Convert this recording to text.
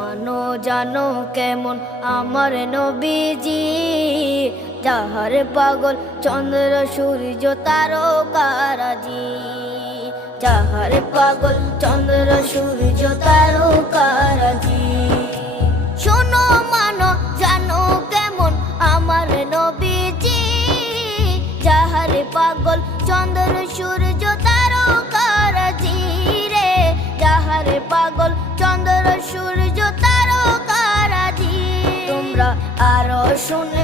মানো জানো কেমন আমার নবীজি, যাহার পাগল চন্দ্র সূর্য তারকারাজি, যাহার পাগল চন্দ্র সূর্য তারকারাজি। শোনো মানো জানো কেমন আমার নবীজি, যাহার পাগল চন্দ্র সূর্য তারকারাজি রে, যাহার পাগল চন্দ্র সূর্য তারকারাজি। তোমরা আরো শুনে